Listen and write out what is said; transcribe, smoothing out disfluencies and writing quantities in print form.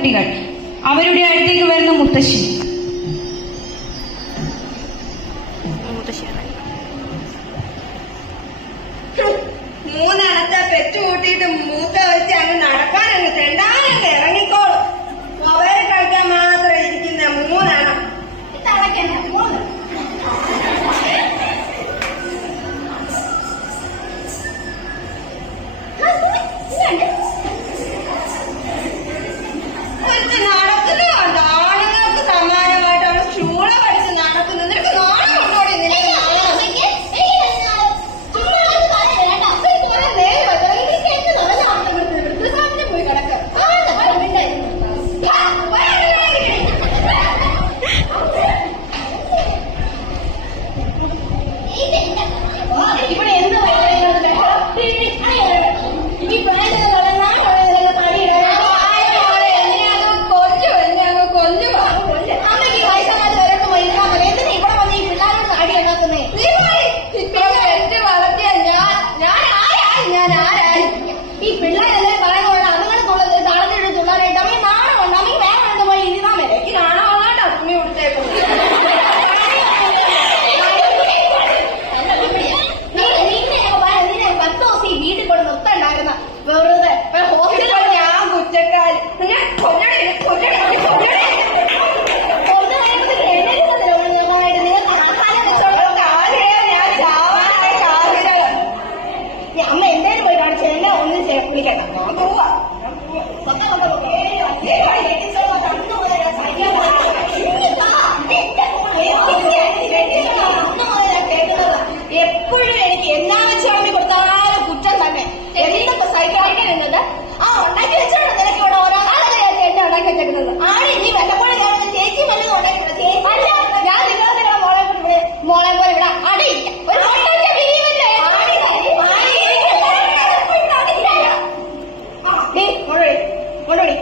കുട്ടികൾ. അവരുടെ അടുത്തേക്ക് വരുന്ന മുത്തശ്ശി. മൂന്നെണ്ണത്തെ പെറ്റുകൂട്ടിയിട്ട് മൂത്ത വെച്ച് അങ്ങ് നടക്കാനങ്ങ് തെണ്ടാനങ്ങ് ഇറങ്ങിക്കോളും. അവരെ കഴിക്കാൻ മാത്രം ഇരിക്കുന്ന മൂന്നെണ്ണം. നടക്കുന്നു കണ്ടോ? ആണുങ്ങൾക്ക് സമാനമായിട്ടാണ് ചൂള പഠിച്ച് നടക്കുന്നത്. നിനക്ക് നാണം കൊണ്ടോടെ? നിനക്ക് ഇവിടെ എന്ത് അമ്മ എന്തേലും പോയി കാണിച്ചു എന്നെ ഒന്നും വിളിക്കണം. ഞാൻ പോവാ. എപ്പോഴും എനിക്ക് എന്നാ വെച്ചാൽ കൊടുത്താലും കുറ്റം തന്നെ. എന്തൊക്കെ സൈക്കിളായിട്ട് നിന്നത് ആ ഉണ്ടാക്കി വെച്ചോളൂ. നിനക്ക് ഇവിടെ ഓരോ നാളെ എന്നെ ഉണ്ടാക്കി വെച്ചേക്കുന്നത് ആണ്. ഇനി വല്ലപ്പോഴും ഞാൻ ചേച്ചി വല്ലതും ഉണ്ടാക്കിയിട്ടുണ്ട്. ഞാൻ നിങ്ങളെ മോളെ പോലെ ഇവിടെ അടയില്ല. ഒരു കൊണ്ടോടി